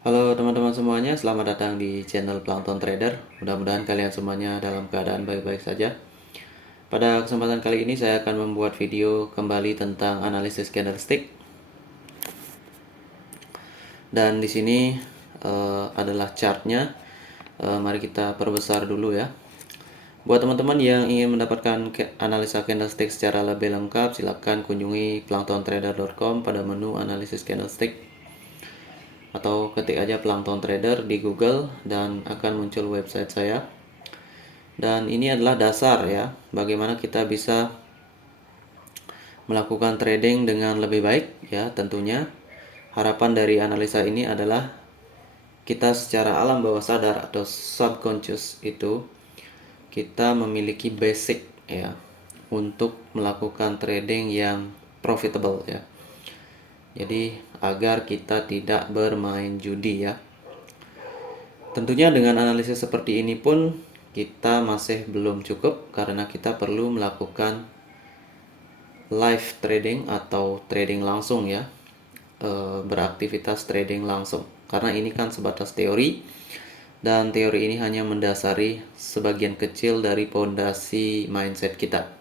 Halo teman-teman semuanya, selamat datang di channel Plankton Trader. Mudah-mudahan kalian semuanya dalam keadaan baik-baik saja. Pada kesempatan kali ini saya akan membuat video kembali tentang analisis candlestick. Dan di sini adalah chartnya. Mari kita perbesar dulu ya. Buat teman-teman yang ingin mendapatkan analisa candlestick secara lebih lengkap, silakan kunjungi planktontrader.com pada menu analisis candlestick, atau ketik aja Plankton Trader di Google dan akan muncul website saya. Dan ini adalah dasar ya, bagaimana kita bisa melakukan trading dengan lebih baik ya. Tentunya harapan dari analisa ini adalah kita secara alam bawah sadar atau subconscious itu kita memiliki basic ya untuk melakukan trading yang profitable ya. Jadi agar kita tidak bermain judi ya. Tentunya dengan analisis seperti ini pun kita masih belum cukup karena kita perlu melakukan live trading atau trading langsung ya, beraktivitas trading langsung. Karena ini kan sebatas teori dan teori ini hanya mendasari sebagian kecil dari pondasi mindset kita.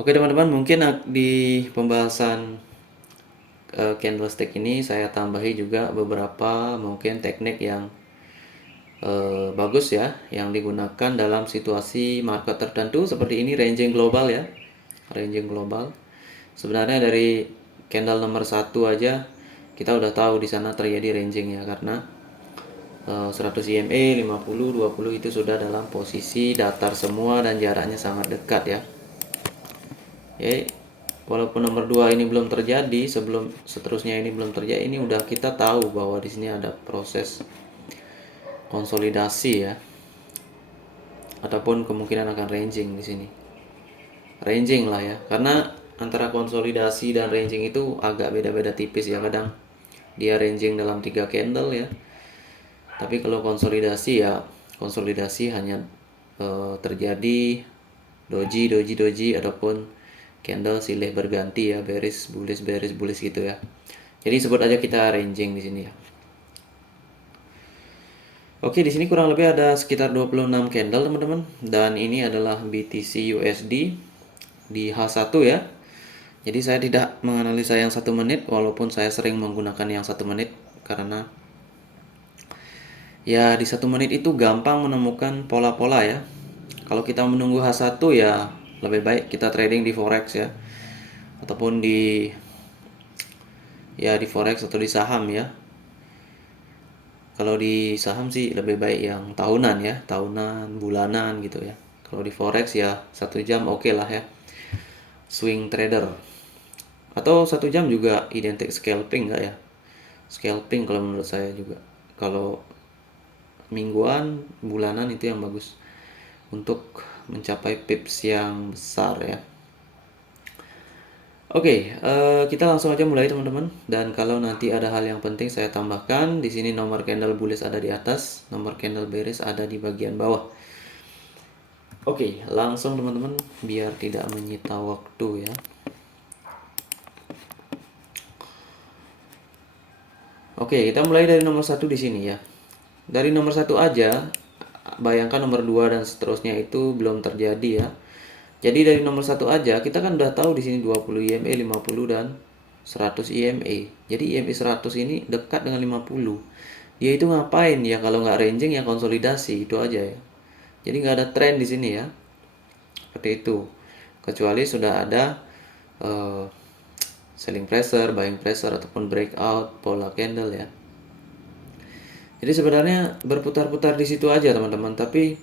Oke teman-teman, mungkin di pembahasan candlestick ini saya tambahi juga beberapa mungkin teknik yang bagus ya, yang digunakan dalam situasi market tertentu seperti ini, ranging global ya, ranging global. Sebenarnya dari candle nomor 1 aja kita udah tahu di sana terjadi ranging ya, karena 100 EMA, 50, 20 itu sudah dalam posisi datar semua dan jaraknya sangat dekat ya. Oke, walaupun nomor 2 ini belum terjadi, sebelum seterusnya ini belum terjadi, ini udah kita tahu bahwa di sini ada proses konsolidasi ya, ataupun kemungkinan akan ranging di sini. Ranging lah ya, karena antara konsolidasi dan ranging itu agak beda-beda tipis ya. Kadang dia ranging dalam 3 candle ya, tapi kalau konsolidasi ya konsolidasi hanya terjadi doji doji doji ataupun candle silih berganti ya, bearish bullish gitu ya. Jadi sebut aja kita ranging di sini ya. Oke, di sini kurang lebih ada sekitar 26 candle teman-teman, dan ini adalah BTC USD di H1 ya. Jadi saya tidak menganalisa yang 1 menit, walaupun saya sering menggunakan yang 1 menit karena ya di 1 menit itu gampang menemukan pola-pola ya. Kalau kita menunggu H1 ya lebih baik kita trading di forex ya, ataupun di forex atau di saham ya. Kalau di saham sih lebih baik yang tahunan ya, tahunan, bulanan gitu ya. Kalau di forex ya 1 jam oke lah ya, swing trader. Atau 1 jam juga identik scalping nggak ya? Scalping kalau menurut saya juga. Kalau mingguan, bulanan itu yang bagus untuk mencapai pips yang besar ya. Oke, kita langsung aja mulai teman-teman. Dan kalau nanti ada hal yang penting saya tambahkan. Di sini nomor candle bullish ada di atas, nomor candle bearish ada di bagian bawah. Oke, langsung teman-teman biar tidak menyita waktu ya. Oke, kita mulai dari nomor 1 di sini ya. Dari nomor 1 aja, bayangkan nomor 2 dan seterusnya itu belum terjadi ya. Jadi dari nomor 1 aja kita kan udah tahu di sini 20 EMA, 50 dan 100 EMA. Jadi EMA 100 ini dekat dengan 50. Dia itu ngapain ya? Kalau nggak ranging ya konsolidasi, itu aja ya. Jadi nggak ada trend di sini ya. Seperti itu. Kecuali sudah ada selling pressure, buying pressure ataupun breakout pola candle ya. Jadi sebenarnya berputar-putar di situ aja teman-teman, tapi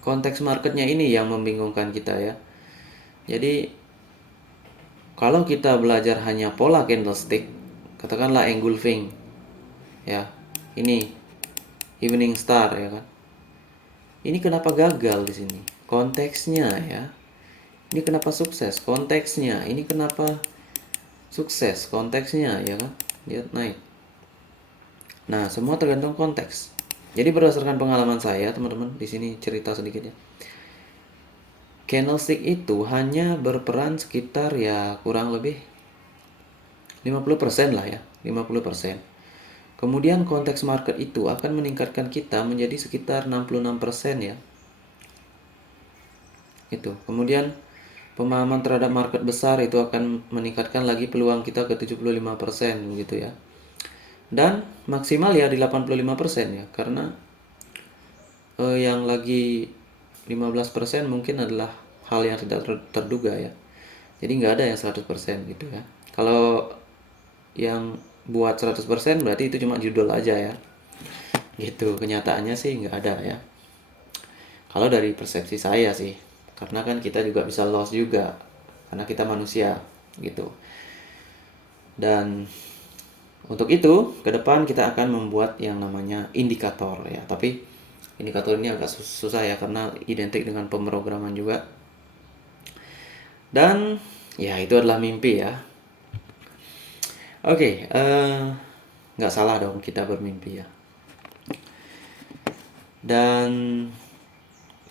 konteks marketnya ini yang membingungkan kita ya. Jadi kalau kita belajar hanya pola candlestick, katakanlah engulfing ya, ini evening star ya kan. Ini kenapa gagal di sini? Konteksnya ya. Ini kenapa sukses? Konteksnya. Ini kenapa sukses? Konteksnya ya kan. Lihat naik. Nah, semua tergantung konteks. Jadi berdasarkan pengalaman saya, teman-teman, di sini cerita sedikit ya. Candlestick itu hanya berperan sekitar ya kurang lebih 50% lah ya, 50%. Kemudian konteks market itu akan meningkatkan kita menjadi sekitar 66% ya. Itu. Kemudian pemahaman terhadap market besar itu akan meningkatkan lagi peluang kita ke 75% begitu ya. Dan maksimal ya di 85% ya, karena yang lagi 15% mungkin adalah hal yang tidak terduga ya. Jadi nggak ada yang 100% gitu ya. Kalau yang buat 100% berarti itu cuma judul aja ya. Gitu, kenyataannya sih nggak ada ya. Kalau dari persepsi saya sih, karena kan kita juga bisa loss juga, karena kita manusia gitu. Dan untuk itu, ke depan kita akan membuat yang namanya indikator ya. Tapi indikator ini agak susah ya, karena identik dengan pemrograman juga. Dan ya itu adalah mimpi ya. Oke, nggak salah dong kita bermimpi ya. Dan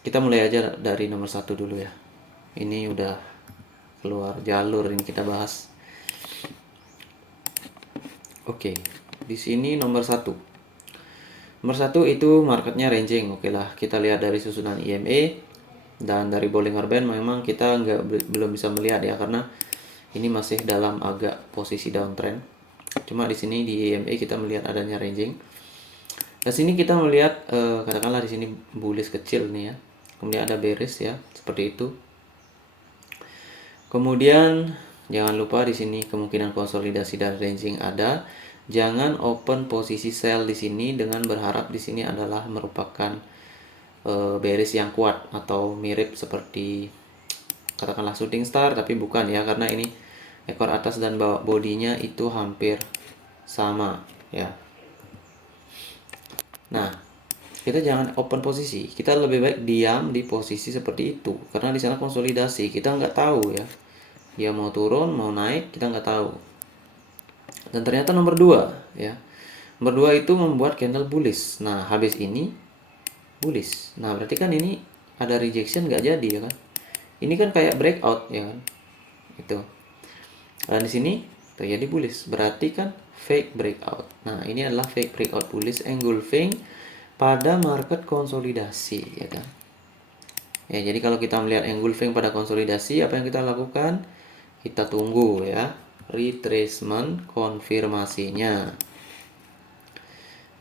kita mulai aja dari nomor 1 dulu ya. Ini udah keluar jalur, ini kita bahas. Oke, di sini nomor 1. Nomor 1 itu marketnya ranging. Oke lah, kita lihat dari susunan EMA dan dari Bollinger Band memang kita belum bisa melihat ya, karena ini masih dalam agak posisi downtrend. Cuma di sini di EMA kita melihat adanya ranging. Di sini kita melihat katakanlah di sini bullish kecil nih ya. Kemudian ada bearish ya, seperti itu. Kemudian jangan lupa di sini kemungkinan konsolidasi dan ranging ada. Jangan open posisi sell di sini dengan berharap di sini adalah merupakan bearish yang kuat atau mirip seperti katakanlah shooting star, tapi bukan ya, karena ini ekor atas dan bawah bodinya itu hampir sama ya. Nah, kita jangan open posisi, kita lebih baik diam di posisi seperti itu, karena di sana konsolidasi, kita nggak tahu ya, dia mau turun mau naik kita nggak tahu. Dan ternyata nomor 2 ya, nomor 2 itu membuat candle bullish. Nah, habis ini bullish, nah berarti kan ini ada rejection nggak jadi ya kan, ini kan kayak breakout ya kan, itu. Dan di sini terjadi bullish, berarti kan fake breakout. Nah, ini adalah fake breakout bullish engulfing pada market konsolidasi ya kan. Ya, jadi kalau kita melihat engulfing pada konsolidasi, apa yang kita lakukan? Kita tunggu ya retracement konfirmasinya.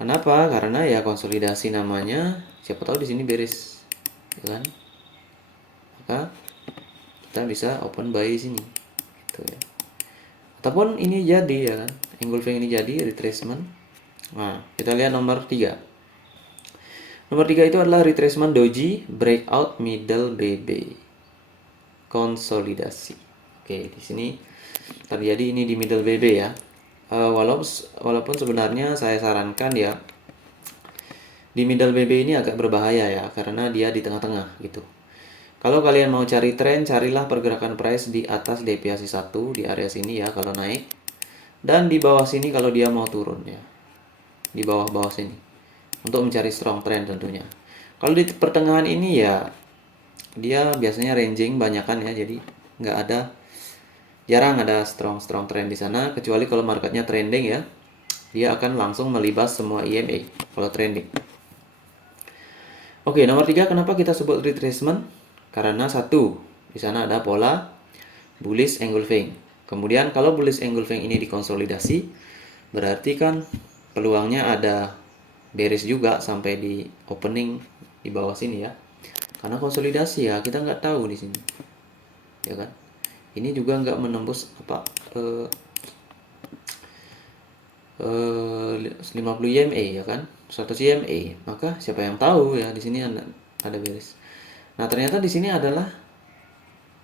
Kenapa? Karena ya konsolidasi namanya, siapa tahu di sini bearish ya kan. Maka kita bisa open buy di sini gitu ya. Ataupun ini jadi ya kan, engulfing ini jadi retracement. Nah, kita lihat nomor 3. Nomor 3 itu adalah retracement doji breakout middle BB. Konsolidasi. Oke, di sini terjadi ini di middle BB ya. Walaupun sebenarnya saya sarankan ya, di middle BB ini agak berbahaya ya, karena dia di tengah-tengah gitu. Kalau kalian mau cari tren, carilah pergerakan price di atas deviasi 1 di area sini ya kalau naik, dan di bawah sini kalau dia mau turun ya, di bawah-bawah sini, untuk mencari strong trend tentunya. Kalau di pertengahan ini ya dia biasanya ranging banyakan ya, jadi jarang ada strong trend di sana, kecuali kalau marketnya trending ya, dia akan langsung melibas semua EMA kalau trending. Oke, nomor 3 kenapa kita sebut retracement? Karena 1, di sana ada pola bullish engulfing. Kemudian kalau bullish engulfing ini dikonsolidasi, berarti kan peluangnya ada bearish juga sampai di opening di bawah sini ya. Karena konsolidasi ya, kita nggak tahu di sini. Ya kan? Ini juga nggak menembus 50 EMA ya kan, 100 EMA. Maka siapa yang tahu ya, di sini ada bearish. Nah, ternyata di sini adalah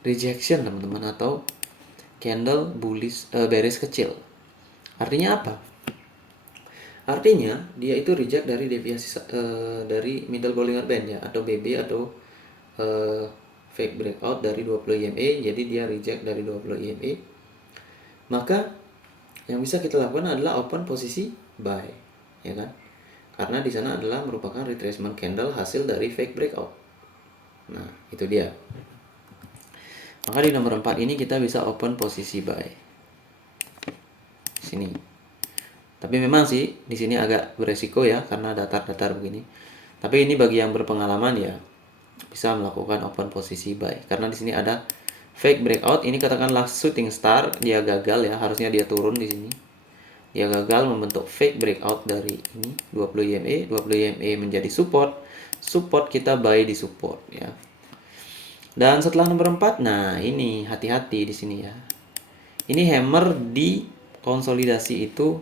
rejection teman-teman, atau candle bullish bearish kecil. Artinya apa? Artinya dia itu reject dari deviasi dari middle Bollinger Band ya, atau BB, atau fake breakout dari 20 EMA. Jadi dia reject dari 20 EMA. Maka yang bisa kita lakukan adalah open posisi buy, ya kan? Karena di sana adalah merupakan retracement candle hasil dari fake breakout. Nah, itu dia. Maka di nomor 4 ini kita bisa open posisi buy. Sini. Tapi memang sih di sini agak beresiko ya karena datar-datar begini. Tapi ini bagi yang berpengalaman ya bisa melakukan open posisi buy karena di sini ada fake breakout. Ini katakanlah shooting star, dia gagal ya, harusnya dia turun di sini. Dia gagal membentuk fake breakout dari ini 20 EMA, 20 EMA menjadi support. Support kita buy di support ya. Dan setelah nomor 4, nah ini hati-hati di sini ya. Ini hammer di konsolidasi itu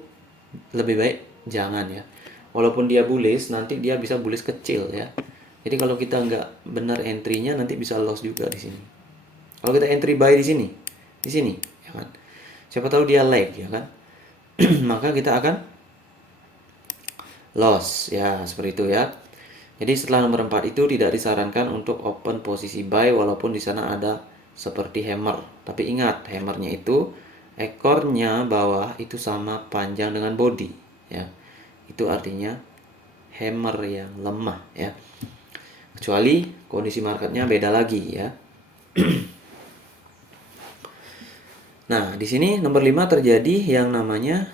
lebih baik jangan ya. Walaupun dia bullish, nanti dia bisa bullish kecil ya. Jadi kalau kita nggak benar entry-nya nanti bisa loss juga di sini. Kalau kita entry buy di sini, ya kan. Siapa tahu dia lag ya kan. Maka kita akan loss ya, seperti itu ya. Jadi setelah nomor 4 itu tidak disarankan untuk open posisi buy walaupun di sana ada seperti hammer. Tapi ingat, hammernya itu ekornya bawah itu sama panjang dengan body ya. Itu artinya hammer yang lemah ya. Kecuali kondisi marketnya beda lagi ya. Nah, di sini nomor 5 terjadi yang namanya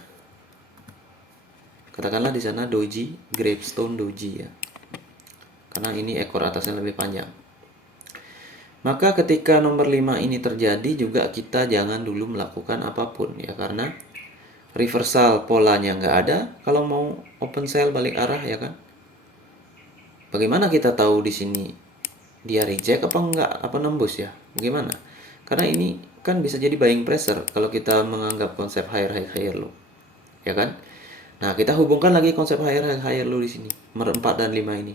katakanlah di sana doji, gravestone doji ya. Karena ini ekor atasnya lebih panjang. Maka ketika nomor 5 ini terjadi juga kita jangan dulu melakukan apapun ya, karena reversal polanya nggak ada. Kalau mau open sell balik arah ya kan. Bagaimana kita tahu di sini dia reject apa enggak, apa nembus ya? Bagaimana? Karena ini kan bisa jadi buying pressure kalau kita menganggap konsep higher high higher low. Ya kan? Nah, kita hubungkan lagi konsep higher high higher low di sini. Nomor 4 dan 5 ini.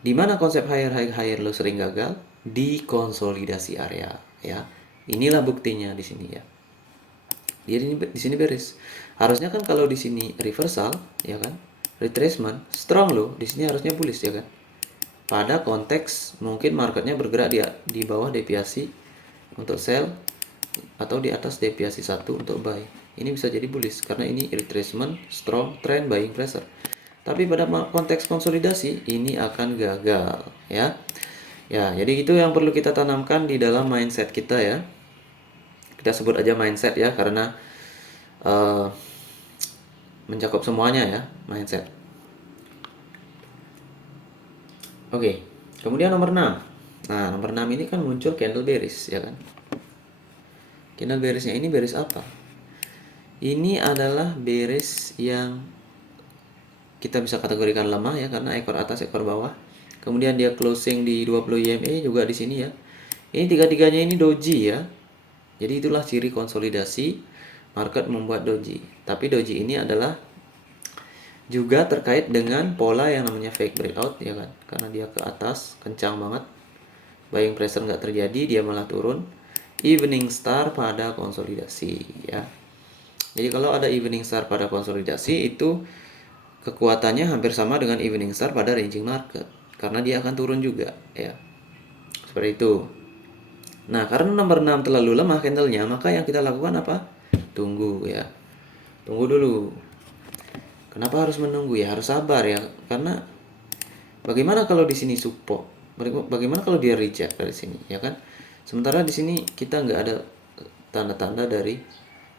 Di mana konsep higher high higher low sering gagal? Di konsolidasi area ya. Inilah buktinya di sini ya. Dia di sini beres. Harusnya kan kalau di sini reversal ya kan? Retracement strong low, di sini harusnya bullish ya kan? Pada konteks mungkin marketnya bergerak di bawah deviasi untuk sell atau di atas deviasi 1 untuk buy. Ini bisa jadi bullish karena ini retracement, strong trend buying pressure. Tapi pada konteks konsolidasi ini akan gagal ya. Ya, jadi itu yang perlu kita tanamkan di dalam mindset kita ya. Kita sebut aja mindset ya karena mencakup semuanya ya, mindset. Oke, kemudian nomor 6. Nah, nomor 6 ini kan muncul candle bearish ya kan. Candle bearishnya ini bearish apa? Ini adalah bearish yang kita bisa kategorikan lemah ya karena ekor atas ekor bawah. Kemudian dia closing di 20 EMA juga di sini ya. Ini tiga-tiganya ini doji ya. Jadi itulah ciri konsolidasi market membuat doji. Tapi doji ini adalah juga terkait dengan pola yang namanya fake breakout ya kan. Karena dia ke atas kencang banget. Buying pressure nggak terjadi, dia malah turun. Evening star pada konsolidasi ya. Jadi kalau ada evening star pada konsolidasi itu kekuatannya hampir sama dengan evening star pada ranging market karena dia akan turun juga ya. Seperti itu. Nah, karena nomor 6 terlalu lemah candlenya, maka yang kita lakukan apa? Tunggu ya. Tunggu dulu. Kenapa harus menunggu ya? Harus sabar ya. Karena bagaimana kalau di sini support? Bagaimana kalau dia reject dari sini, ya kan? Sementara di sini kita nggak ada tanda-tanda dari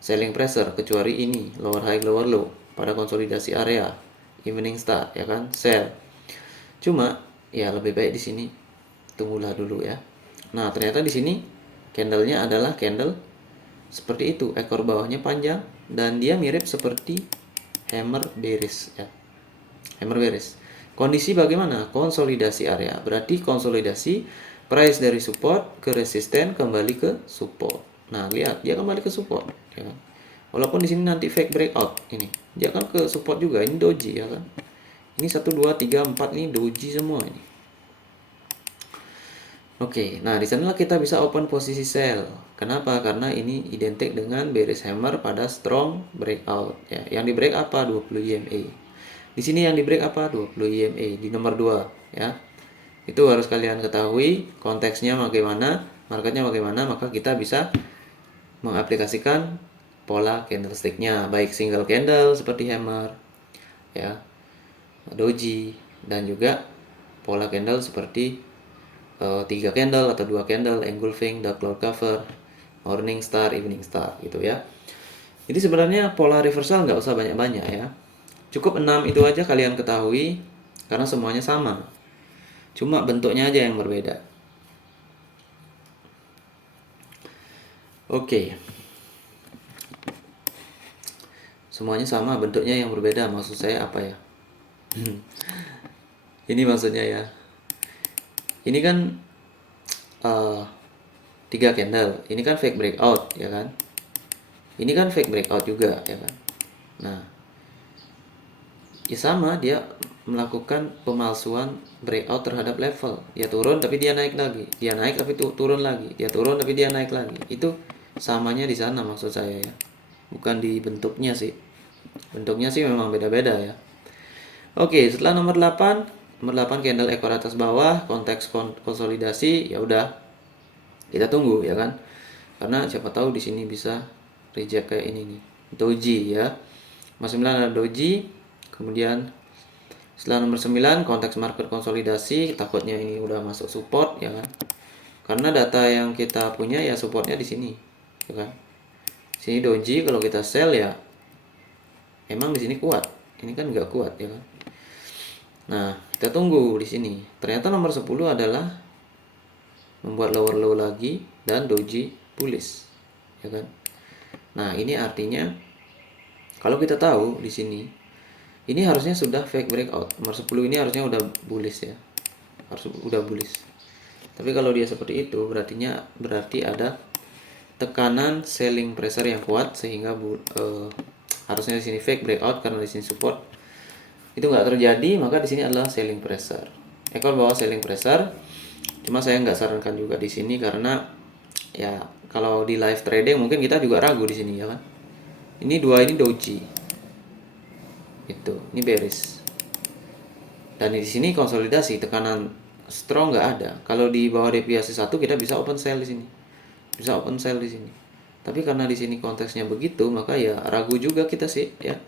selling pressure kecuali ini lower high lower low pada konsolidasi area evening star ya kan sell. Cuma ya lebih baik di sini tunggulah dulu ya. Nah, ternyata di sini candlenya adalah candle seperti itu, ekor bawahnya panjang dan dia mirip seperti hammer bearish ya. Hammer bearish. Kondisi bagaimana? Konsolidasi area. Berarti konsolidasi price dari support ke resisten kembali ke support. Nah, lihat dia kembali ke support ya kan. Walaupun di sini nanti fake breakout ini. Dia kan ke support juga. Ini doji ya kan. Ini 1 2 3 4 ini doji semua ini. Oke, nah di sanalah kita bisa open posisi sell. Kenapa? Karena ini identik dengan bearish hammer pada strong breakout ya. Yang di break apa? 20 EMA. Di sini yang di break apa? 20 EMA di nomor 2 ya. Itu harus kalian ketahui konteksnya bagaimana, marketnya bagaimana, maka kita bisa mengaplikasikan pola candlesticknya baik single candle seperti hammer ya, doji, dan juga pola candle seperti 3 candle atau 2 candle, engulfing, dark cloud cover, morning star, evening star gitu ya. Jadi sebenarnya pola reversal nggak usah banyak-banyak ya. Cukup 6 itu aja kalian ketahui karena semuanya sama. Cuma bentuknya aja yang berbeda. Oke. Semuanya sama, bentuknya yang berbeda. Maksud saya apa ya? Ini maksudnya ya. Ini kan uh, 3 candle. Ini kan fake breakout ya kan. Ini kan fake breakout juga ya kan. Nah, ya sama, dia melakukan pemalsuan breakout terhadap level. Dia turun tapi dia naik lagi, dia naik tapi turun lagi, dia turun tapi dia naik lagi. Itu samanya di sana maksud saya ya, bukan di bentuknya sih. Bentuknya sih memang beda-beda ya. Oke, setelah nomor 8, nomor 8 candle ekor atas bawah, konteks konsolidasi, ya udah kita tunggu ya kan, karena siapa tahu di sini bisa reject kayak ini nih, doji ya. Nomor 9 ada doji. Kemudian setelah nomor 9 konteks market konsolidasi, takutnya ini udah masuk support ya kan, karena data yang kita punya ya supportnya di sini ya kan. Sini doji, kalau kita sell ya emang di sini kuat, ini kan nggak kuat ya kan. Nah, kita tunggu di sini. Ternyata nomor 10 adalah membuat lower low lagi dan doji bullish ya kan. Nah, ini artinya kalau kita tahu di sini ini harusnya sudah fake breakout. Nomor 10 ini harusnya udah bullish ya. Harus udah bullish. Tapi kalau dia seperti itu berarti ada tekanan selling pressure yang kuat sehingga harusnya di sini fake breakout karena di sini support. Itu nggak terjadi, maka di sini adalah selling pressure. Ekor bawah selling pressure. Cuma saya nggak sarankan juga di sini karena ya kalau di live trading mungkin kita juga ragu di sini ya kan. Ini dua ini doji. Itu, ini bearish. Dan di sini konsolidasi, tekanan strong nggak ada. Kalau di bawah deviasi 1 kita bisa open sell di sini. Bisa open sell di sini. Tapi karena di sini konteksnya begitu, maka ya ragu juga kita sih ya.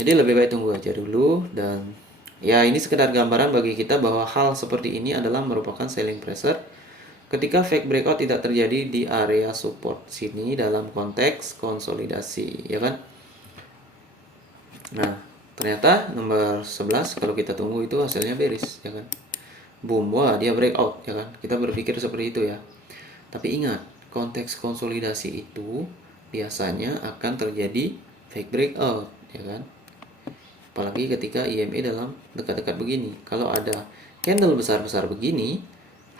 Jadi lebih baik tunggu aja dulu, dan ya ini sekedar gambaran bagi kita bahwa hal seperti ini adalah merupakan selling pressure ketika fake breakout tidak terjadi di area support sini dalam konteks konsolidasi ya kan. Nah, ternyata nomor 11 kalau kita tunggu itu hasilnya bearish ya kan. Boom, wah dia breakout ya kan. Kita berpikir seperti itu ya. Tapi ingat, konteks konsolidasi itu biasanya akan terjadi fake breakout ya kan. Apalagi ketika IMA dalam dekat-dekat begini. Kalau ada candle besar-besar begini,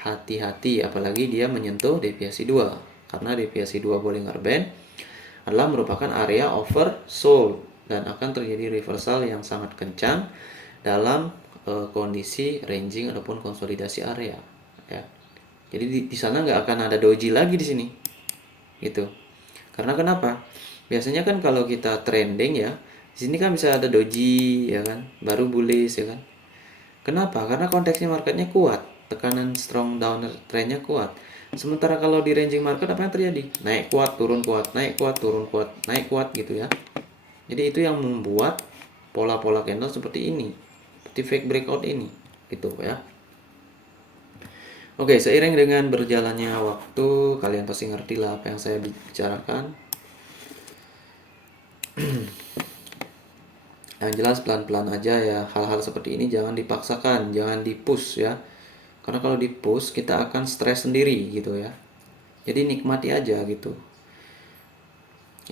hati-hati apalagi dia menyentuh deviasi 2. Karena deviasi 2 Bollinger Band adalah merupakan area oversold dan akan terjadi reversal yang sangat kencang dalam kondisi ranging ataupun konsolidasi area ya. Jadi di sana nggak akan ada doji lagi di sini gitu. Karena kenapa? Biasanya kan kalau kita trending ya, di sini kan bisa ada doji ya kan, baru bullish ya kan. Kenapa? Karena konteksnya marketnya kuat, tekanan strong downer trendnya kuat. Sementara kalau di ranging market apa yang terjadi? Naik kuat, turun kuat, naik kuat, turun kuat, naik kuat gitu ya. Jadi itu yang membuat pola-pola candle seperti ini, seperti fake breakout ini gitu ya. Oke, seiring dengan berjalannya waktu, kalian pasti ngerti lah apa yang saya bicarakan. Yang jelas pelan-pelan aja ya, hal-hal seperti ini jangan dipaksakan, jangan di-push ya. Karena kalau di-push kita akan stres sendiri gitu ya. Jadi nikmati aja gitu.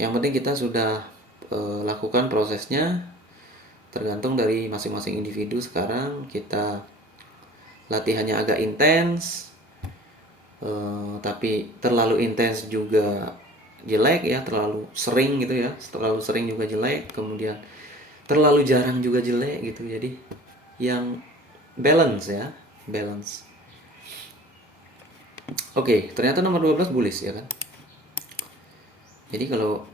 Yang penting kita sudah lakukan prosesnya, tergantung dari masing-masing individu. Sekarang kita latihannya agak intens, tapi terlalu intens juga jelek ya, terlalu sering gitu ya, terlalu sering juga jelek, kemudian terlalu jarang juga jelek gitu. Jadi yang balance ya, balance. Oke, ternyata nomor 12 bullish ya kan. Jadi kalau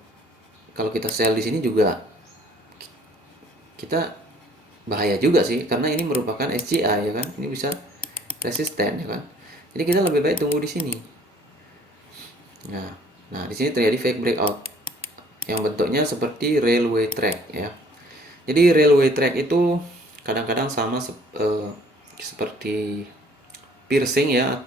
kita sell di sini juga kita bahaya juga sih, karena ini merupakan SGI ya kan. Ini bisa resisten ya kan. Jadi kita lebih baik tunggu di sini. Nah, di sini terjadi fake breakout yang bentuknya seperti railway track ya. Jadi railway track itu kadang-kadang sama seperti piercing ya,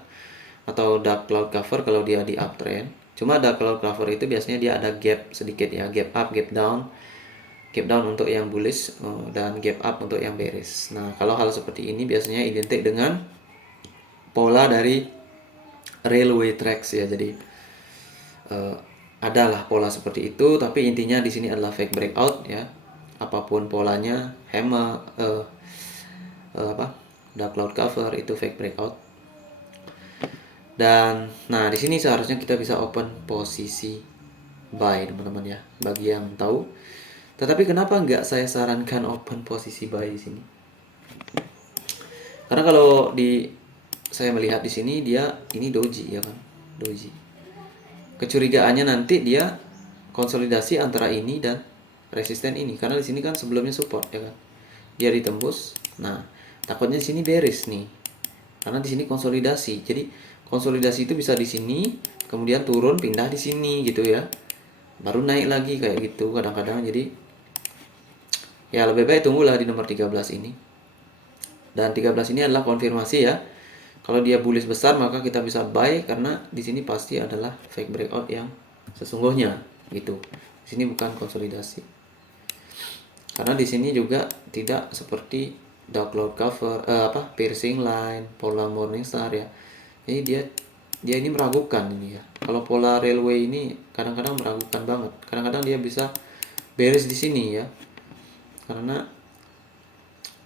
atau dark cloud cover kalau dia di uptrend. Cuma ada cloud cover itu biasanya dia ada gap sedikit ya, gap up, gap down untuk yang bullish, dan gap up untuk yang bearish. Nah, kalau hal seperti ini biasanya identik dengan pola dari railway tracks ya. Jadi adalah pola seperti itu, tapi intinya di sini adalah fake breakout ya. Apapun polanya, hammer, dark cloud cover itu fake breakout. Dan nah di sini seharusnya kita bisa open posisi buy teman-teman ya, bagi yang tahu. Tetapi kenapa nggak saya sarankan open posisi buy di sini? Karena kalau saya melihat di sini dia ini doji ya kan, doji. Kecurigaannya nanti dia konsolidasi antara ini dan resisten ini, karena di sini kan sebelumnya support ya kan, dia ditembus. Nah takutnya di sini bearish nih, karena di sini konsolidasi. Jadi konsolidasi itu bisa di sini, kemudian turun pindah di sini gitu ya, baru naik lagi kayak gitu kadang-kadang. Jadi ya lebih baik tunggulah di nomor 13 ini. Dan 13 ini adalah konfirmasi ya. Kalau dia bullish besar maka kita bisa buy, karena di sini pasti adalah fake breakout yang sesungguhnya gitu. Di sini bukan konsolidasi. Karena di sini juga tidak seperti dark cloud cover, piercing line, pola morningstar ya. Jadi dia ini meragukan ini ya. Kalau pola railway ini kadang-kadang meragukan banget. Kadang-kadang dia bisa bearish di sini ya. Karena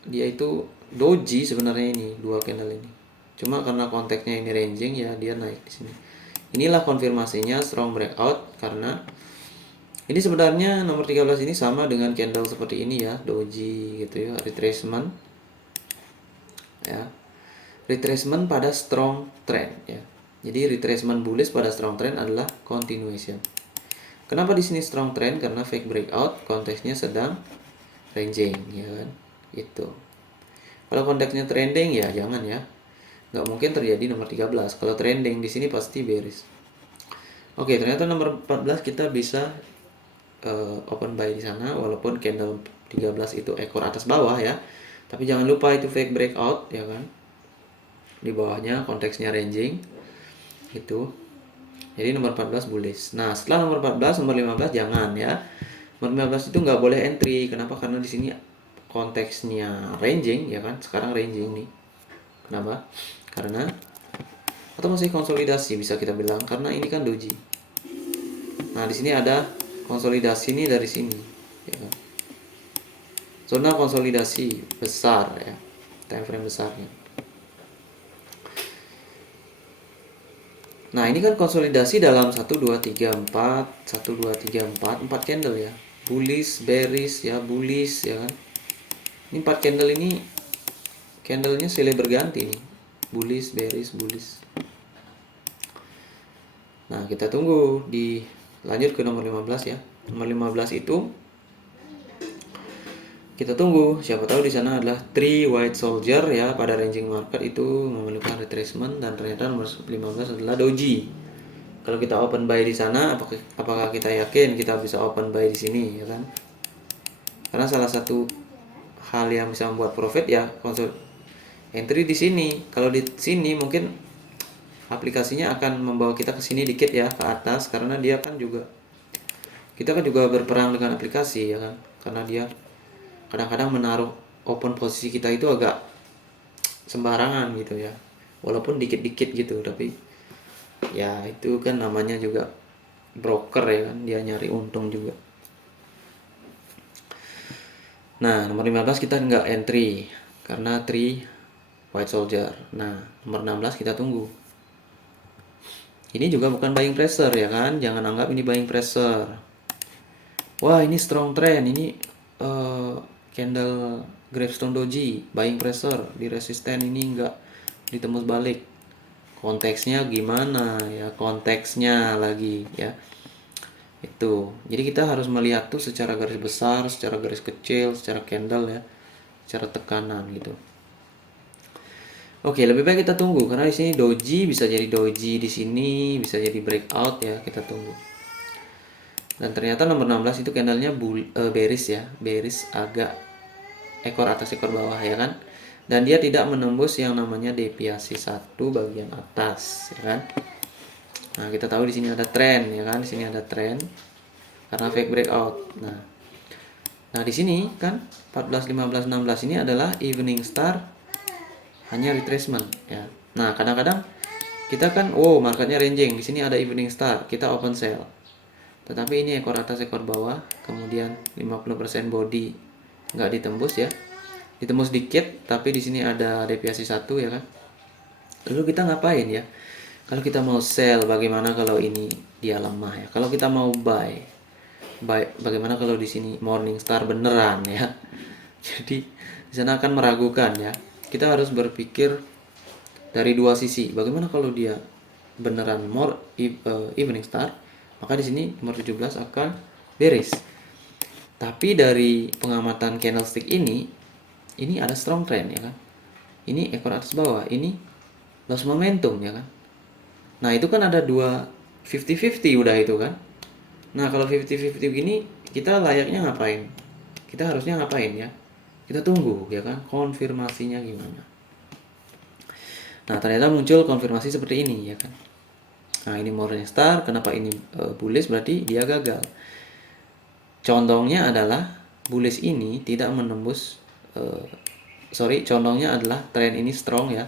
dia itu doji sebenarnya ini dua candle ini. Cuma karena konteksnya ini ranging ya, dia naik di sini. Inilah konfirmasinya strong breakout, karena ini sebenarnya nomor 13 ini sama dengan candle seperti ini ya, doji gitu ya, retracement. Ya. Retracement pada strong trend ya. Jadi retracement bullish pada strong trend adalah continuation. Kenapa di sini strong trend? Karena fake breakout, konteksnya sedang ranging ya kan. Itu. Kalau konteksnya trending ya jangan ya. Nggak mungkin terjadi nomor 13. Kalau trending di sini pasti bearish. Oke, ternyata nomor 14 kita bisa open buy di sana, walaupun candle 13 itu ekor atas bawah ya. Tapi jangan lupa itu fake breakout ya kan. Di bawahnya konteksnya ranging itu. Jadi nomor 14 bullish. Nah, setelah nomor 14, nomor 15 jangan ya. Nomor 15 itu nggak boleh entry. Kenapa? Karena di sini konteksnya ranging ya kan. Sekarang ranging nih. Kenapa? Karena atau masih konsolidasi bisa kita bilang, karena ini kan doji. Nah, di sini ada konsolidasi nih dari sini ya kan. Zona konsolidasi besar ya. Time frame besarnya. Nah, ini kan konsolidasi dalam 1 2 3 4, 1 2 3 4, 4 candle ya. Bullish, bearish ya, bullish ya kan. Ini 4 candle ini candlenya silih berganti nih. Bullish, bearish, bullish. Nah, kita tunggu lanjut ke nomor 15 ya. Nomor 15 itu kita tunggu, siapa tahu di sana adalah 3 white soldier ya, pada ranging market itu memerlukan retracement, dan ternyata nomor 15 adalah doji. Kalau kita open buy di sana, apakah kita yakin kita bisa open buy di sini ya kan? Karena salah satu hal yang bisa membuat profit ya entry di sini. Kalau di sini mungkin aplikasinya akan membawa kita ke sini dikit ya, ke atas, karena kita kan juga berperang dengan aplikasi ya kan, karena dia kadang-kadang menaruh open posisi kita itu agak sembarangan gitu ya, walaupun dikit-dikit gitu, tapi ya itu kan namanya juga broker ya kan, dia nyari untung juga. Nah, nomor 15 kita nggak entry karena 3 white soldier. Nah, nomor 16 kita tunggu. Ini juga bukan buying pressure ya kan, jangan anggap ini buying pressure. Wah, ini strong trend, ini candle gravestone doji, buying pressure di resisten ini nggak ditembus balik. Konteksnya gimana ya, konteksnya lagi ya. Itu. Jadi kita harus melihat tuh secara garis besar, secara garis kecil, secara candle ya, secara tekanan gitu. Oke, lebih baik kita tunggu, karena di sini doji, bisa jadi doji di sini, bisa jadi breakout ya, kita tunggu. Dan ternyata nomor 16 itu candlenya bearish ya, bearish agak ekor atas ekor bawah ya kan. Dan dia tidak menembus yang namanya deviasi 1 bagian atas ya kan. Nah, kita tahu di sini ada trend ya kan, di sini ada trend karena fake breakout. Nah, di sini kan 14, 15, 16 ini adalah evening star hanya retracement ya. Nah, kadang-kadang kita kan marketnya ranging, di sini ada evening star, kita open sell. Tetapi ini ekor atas ekor bawah, kemudian 50% body nggak ditembus ya. Ditembus dikit, tapi di sini ada deviasi 1 ya kan. Lalu kita ngapain ya? Kalau kita mau sell, bagaimana kalau ini dia lemah ya? Kalau kita mau buy, bagaimana kalau di sini morning star beneran ya? Jadi di sana akan meragukan ya. Kita harus berpikir dari dua sisi. Bagaimana kalau dia beneran evening star? Maka di sini nomor 17 akan bearish. Tapi dari pengamatan candlestick ini ada strong trend ya kan. Ini ekor atas bawah, ini loss momentum ya kan. Nah, itu kan ada dua 50-50 udah itu kan. Nah, kalau 50-50 gini, kita layaknya ngapain? Kita harusnya ngapain ya? Kita tunggu ya kan, konfirmasinya gimana. Nah, ternyata muncul konfirmasi seperti ini ya kan. Nah, ini morning star, kenapa ini bullish, berarti dia gagal. Condongnya adalah bullish ini tidak menembus condongnya adalah tren ini strong ya.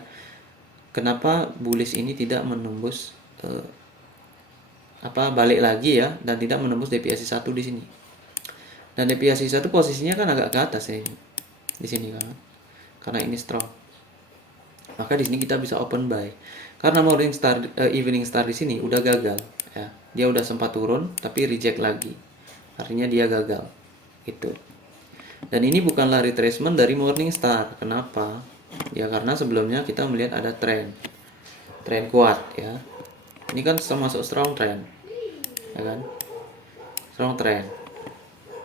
Kenapa bullish ini tidak menembus balik lagi ya, dan tidak menembus deviasi 1 di sini. Dan deviasi 1 posisinya kan agak ke atas ya ini. Di sini kan. Karena ini strong. Maka di sini kita bisa open buy. Karena morning star evening star di sini udah gagal ya. Dia udah sempat turun tapi reject lagi. Artinya dia gagal. Gitu. Dan ini bukanlah retracement dari morning star. Kenapa? Ya karena sebelumnya kita melihat ada trend kuat ya. Ini kan termasuk strong trend. Ya kan? Strong trend.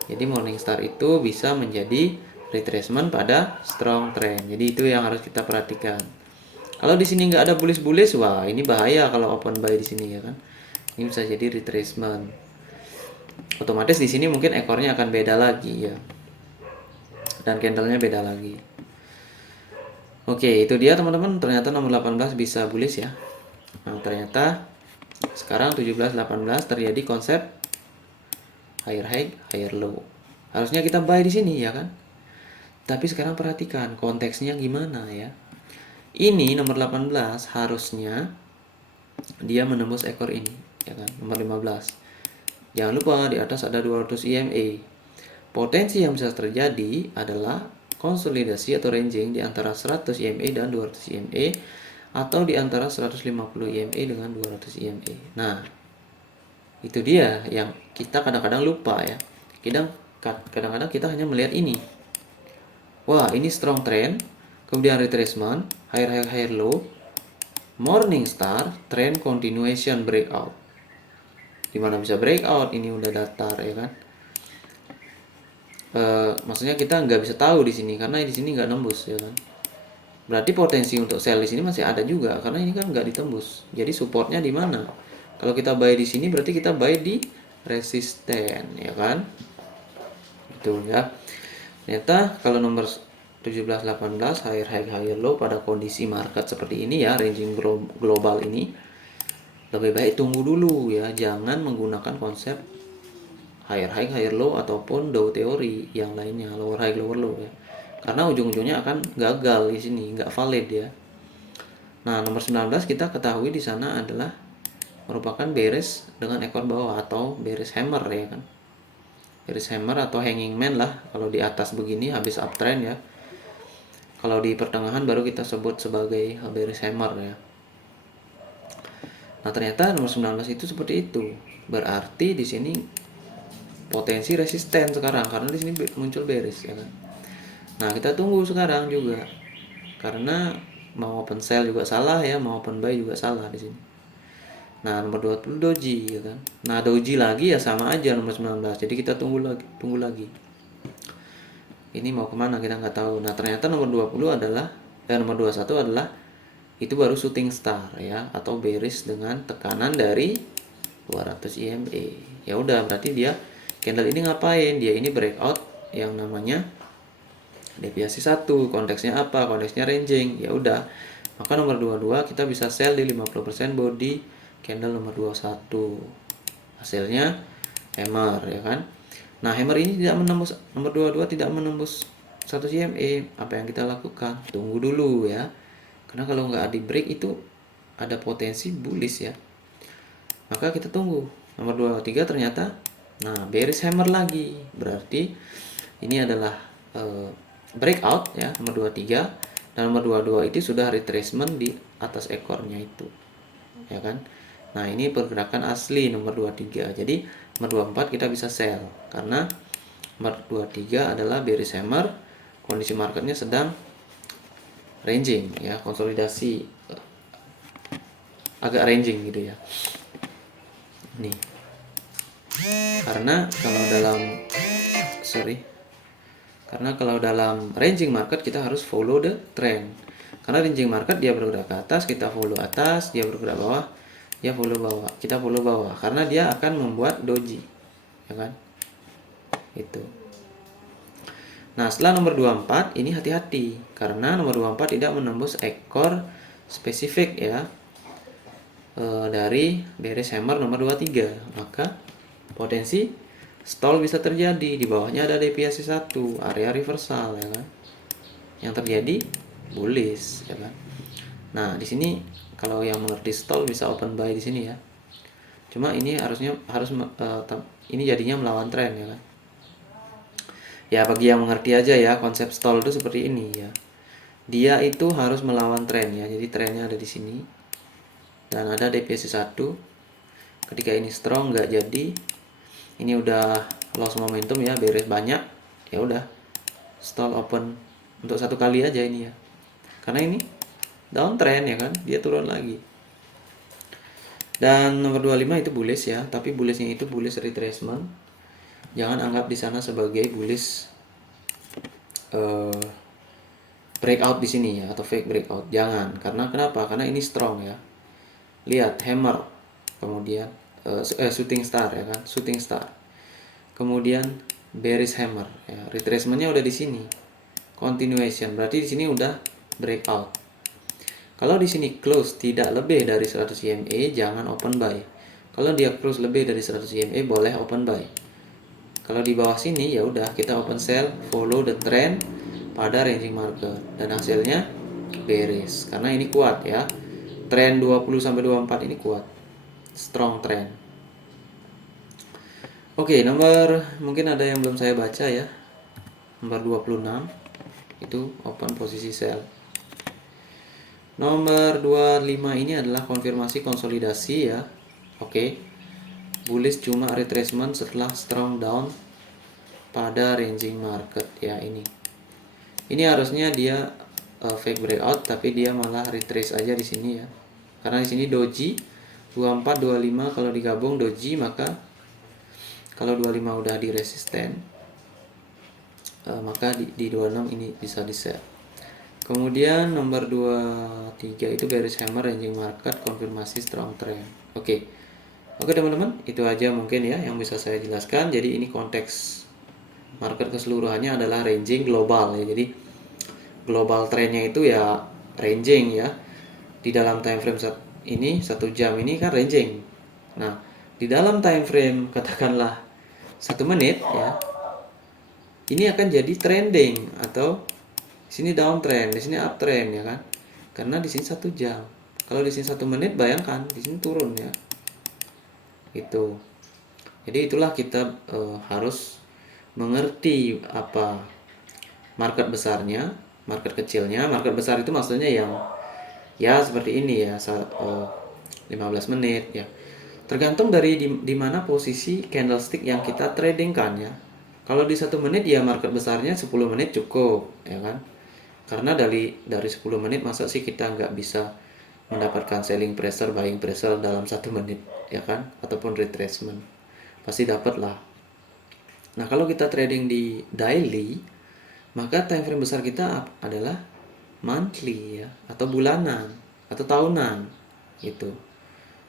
Jadi morning star itu bisa menjadi retracement pada strong trend. Jadi itu yang harus kita perhatikan. Kalau di sini nggak ada bullish, wah ini bahaya kalau open buy di sini ya kan. Ini bisa jadi retracement. Otomatis di sini mungkin ekornya akan beda lagi ya. Dan candlenya beda lagi. Oke, itu dia teman-teman. Ternyata nomor 18 bisa bullish ya. Nah, ternyata sekarang 17, 18 terjadi konsep higher high, higher low. Harusnya kita buy di sini ya kan. Tapi sekarang perhatikan konteksnya gimana ya. Ini nomor 18 harusnya dia menembus ekor ini ya kan, nomor 15. Jangan lupa di atas ada 200 EMA. Potensi yang bisa terjadi adalah konsolidasi atau ranging di antara 100 EMA dan 200 EMA, atau di antara 150 EMA dengan 200 EMA. Nah, itu dia yang kita kadang-kadang lupa ya. Kadang-kadang kita hanya melihat ini. Wah, ini strong trend, kemudian retracement, higher high, higher low, morning star, trend continuation breakout. Dimana bisa breakout, ini udah datar ya kan. Maksudnya kita nggak bisa tahu di sini karena di sini nggak nembus ya kan. Berarti potensi untuk sell di sini masih ada juga karena ini kan nggak ditembus. Jadi supportnya di mana? Kalau kita buy di sini berarti kita buy di resisten ya kan. Betul ya. Ternyata kalau nomor 17, 18 higher high, higher low pada kondisi market seperti ini ya, ranging global ini, lebih baik tunggu dulu ya, jangan menggunakan konsep higher high, higher low ataupun Dow teori yang lainnya, lower high, lower low ya. Karena ujung-ujungnya akan gagal di sini, nggak valid ya. Nah, nomor 19 kita ketahui di sana adalah merupakan bearish dengan ekor bawah atau bearish hammer ya kan. Bearish hammer atau hanging man lah kalau di atas begini habis uptrend ya. Kalau di pertengahan baru kita sebut sebagai bearish hammer ya. Nah, ternyata nomor 19 itu seperti itu. Berarti di sini potensi resisten sekarang karena di sini muncul bearish ya kan. Nah, kita tunggu sekarang juga. Karena mau open sell juga salah ya, mau open buy juga salah di sini. Nah, nomor 20 doji ya kan. Nah, doji lagi ya sama aja nomor 19. Jadi kita tunggu lagi. Ini mau kemana kita nggak tahu. Nah, ternyata nomor 20 adalah nomor 21 adalah itu baru shooting star ya, atau bearish dengan tekanan dari 200 EMA. Ya udah, berarti dia candle ini ngapain? Dia ini breakout yang namanya deviasi 1. Konteksnya apa? Konteksnya ranging. Ya udah. Maka nomor 22 kita bisa sell di 50% body candle nomor 21. Hasilnya hammer, ya kan. Nah, hammer ini tidak menembus, nomor 22 tidak menembus 100 EMA. Apa yang kita lakukan? Tunggu dulu ya. Karena kalau nggak di break itu ada potensi bullish ya. Maka kita tunggu. Nomor 23 ternyata bearish hammer lagi. Berarti ini adalah breakout ya, nomor 23. Dan nomor 22 itu sudah retracement di atas ekornya itu. Ya kan? Nah, ini pergerakan asli nomor 23. Jadi nomor 24 kita bisa sell karena nomor 23 adalah bearish hammer, kondisi marketnya sedang ranging ya, konsolidasi agak ranging gitu ya. Nih. Karena kalau dalam ranging market kita harus follow the trend. Karena ranging market dia bergerak ke atas, kita follow atas, dia bergerak bawah, dia follow bawah, kita follow bawah, karena dia akan membuat doji, ya kan? Itu. Nah, setelah nomor 24 ini hati-hati karena nomor 24 tidak menembus ekor spesifik ya dari bearish hammer nomor 23. Maka potensi stall bisa terjadi. Di bawahnya ada deviasi 1, area reversal ya kan. Yang terjadi bullish ya kan. Nah, di sini kalau yang mengerti stall bisa open buy di sini ya. Cuma ini harus ini jadinya melawan tren ya kan. Ya, bagi yang mengerti aja ya, konsep stall itu seperti ini ya. Dia itu harus melawan tren ya. Jadi trennya ada di sini. Dan ada deviasi 1. Ketika ini strong nggak jadi, ini udah loss momentum ya, bearish banyak. Ya udah. Stall open untuk satu kali aja ini ya. Karena ini downtrend ya kan, dia turun lagi. Dan nomor 25 itu bullish ya, tapi bullishnya itu bullish retracement. Jangan anggap di sana sebagai bullish breakout di sini ya, atau fake breakout. Jangan. Karena kenapa? Karena ini strong ya. Lihat hammer, kemudian shooting star ya kan, shooting star. Kemudian bearish hammer ya, retracementnya udah di sini. Continuation, berarti di sini udah breakout. Kalau di sini close tidak lebih dari 100 EMA, jangan open buy. Kalau dia close lebih dari 100 EMA, boleh open buy. Kalau di bawah sini ya udah kita open sell, follow the trend pada ranging market, dan hasilnya bearish karena ini kuat ya. Trend 20 sampai 24 ini kuat. Strong trend. Oke, nomor mungkin ada yang belum saya baca ya. Nomor 26 itu open posisi sell. Nomor 25 ini adalah konfirmasi konsolidasi ya. Oke. Bullish cuma retracement setelah strong down pada ranging market ya ini. Ini harusnya dia fake breakout, tapi dia malah retrace aja di sini ya. Karena di sini doji 24 25 kalau digabung doji, maka kalau 25 udah di resisten maka di 26 ini bisa di sell. Kemudian nomor 23 itu bearish hammer ranging market, konfirmasi strong trend. Oke teman-teman, itu aja mungkin ya yang bisa saya jelaskan. Jadi ini konteks market keseluruhannya adalah ranging global ya. Jadi global trendnya itu ya ranging ya. Di dalam time frame ini 1 jam ini kan ranging. Nah, di dalam time frame katakanlah 1 menit ya, ini akan jadi trending, atau sini downtrend, di sini uptrend ya kan. Karena di sini 1 jam. Kalau di sini 1 menit, bayangkan di sini turun ya. Itu. Jadi itulah kita harus mengerti apa market besarnya, market kecilnya. Market besar itu maksudnya yang ya seperti ini ya, 15 menit ya. Tergantung dari di mana posisi candlestick yang kita tradingkan ya. Kalau di 1 menit ya market besarnya 10 menit cukup ya kan. Karena dari 10 menit masa sih kita nggak bisa mendapatkan selling pressure, buying pressure dalam 1 menit ya kan, ataupun retracement pasti dapat lah. Nah, kalau kita trading di daily, maka time frame besar kita adalah monthly ya, atau bulanan, atau tahunan gitu,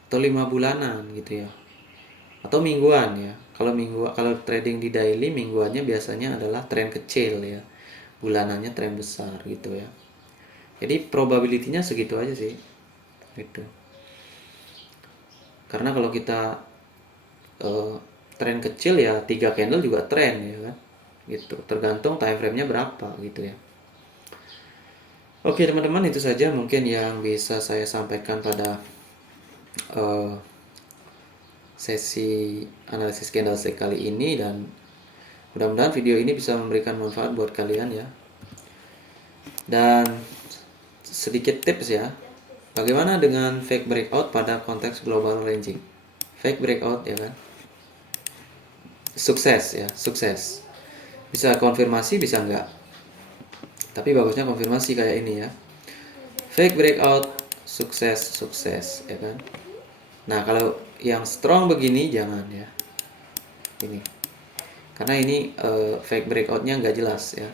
atau 5 bulanan gitu ya, atau mingguan ya. Kalau trading di daily, mingguannya biasanya adalah tren kecil ya, bulanannya tren besar gitu ya. Jadi probability-nya segitu aja sih gitu. Karena kalau kita tren kecil ya 3 candle juga tren ya kan, gitu, tergantung time frame-nya berapa gitu ya. Oke teman-teman, itu saja mungkin yang bisa saya sampaikan pada sesi analisis candlestick kali ini, dan mudah-mudahan video ini bisa memberikan manfaat buat kalian ya. Dan sedikit tips ya, bagaimana dengan fake breakout pada konteks global ranging. Fake breakout ya kan, sukses ya, sukses. Bisa konfirmasi bisa enggak, tapi bagusnya konfirmasi kayak ini ya. Fake breakout, sukses, sukses ya kan. Nah kalau yang strong begini jangan ya, ini karena ini fake breakoutnya nggak jelas ya.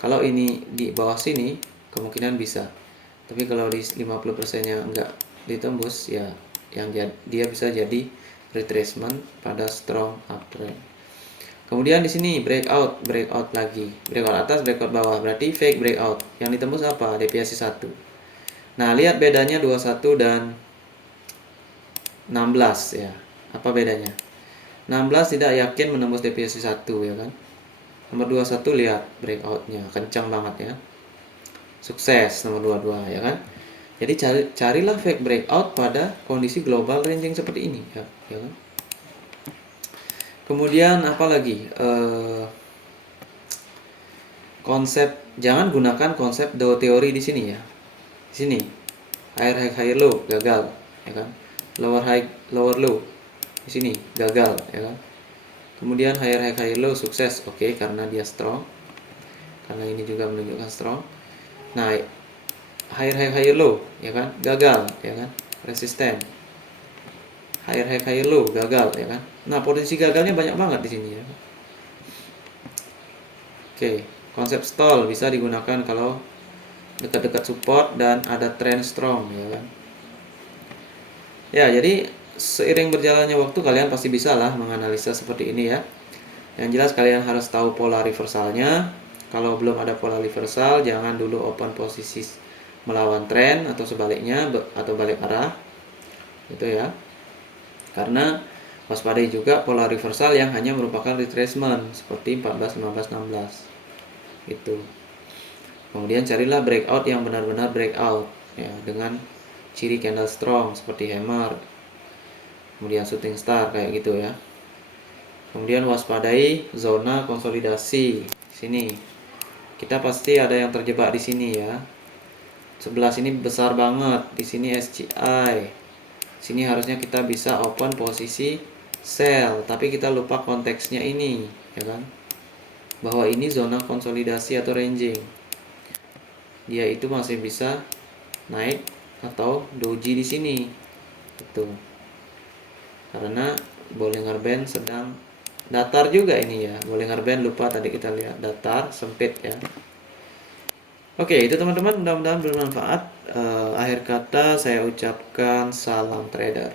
Kalau ini di bawah sini kemungkinan bisa, tapi kalau di 50% nya nggak ditembus ya, yang dia bisa jadi retracement pada strong uptrend. Kemudian di sini breakout lagi, breakout atas, breakout bawah, berarti fake breakout. Yang ditembus apa? Deviasi 1. Nah, lihat bedanya 21 dan 16 ya. Apa bedanya? 16 tidak yakin menembus deviasi 1 ya kan. Nomor 21 lihat breakoutnya kencang banget ya. Sukses nomor 22 ya kan. Jadi carilah fake breakout pada kondisi global ranging seperti ini ya kan? Kemudian apa lagi? Konsep, jangan gunakan konsep Dow teori di sini ya. Di sini higher high higher low gagal ya kan. Lower high lower low di sini gagal ya kan. Kemudian higher high higher low sukses, oke, karena dia strong. Karena ini juga menunjukkan strong. Nah, higher high higher low ya kan, gagal ya kan, resisten. Higher high higher low gagal ya kan. Nah, potensi gagalnya banyak banget di sini ya. Oke, konsep stall bisa digunakan kalau dekat-dekat support dan ada trend strong ya kan. Ya, jadi seiring berjalannya waktu kalian pasti bisa lah menganalisa seperti ini ya. Yang jelas kalian harus tahu pola reversalnya. Kalau belum ada pola reversal, jangan dulu open posisi melawan tren atau sebaliknya, atau balik arah gitu ya. Karena waspadai juga pola reversal yang hanya merupakan retracement seperti 14, 15, 16 itu. Kemudian carilah breakout yang benar-benar breakout ya, dengan ciri candle strong seperti hammer, kemudian shooting star kayak gitu ya. Kemudian waspadai zona konsolidasi. Sini kita pasti ada yang terjebak di sini ya. Sebelah sini besar banget, di sini SCI. Sini harusnya kita bisa open posisi sell, tapi kita lupa konteksnya ini, ya kan? Bahwa ini zona konsolidasi atau ranging. Dia itu masih bisa naik atau doji di sini. Itu. Karena Bollinger Band sedang datar juga ini ya. Bollinger Band lupa tadi kita lihat datar, sempit ya. Oke, itu teman-teman, mudah-mudahan bermanfaat. Akhir kata saya ucapkan salam trader.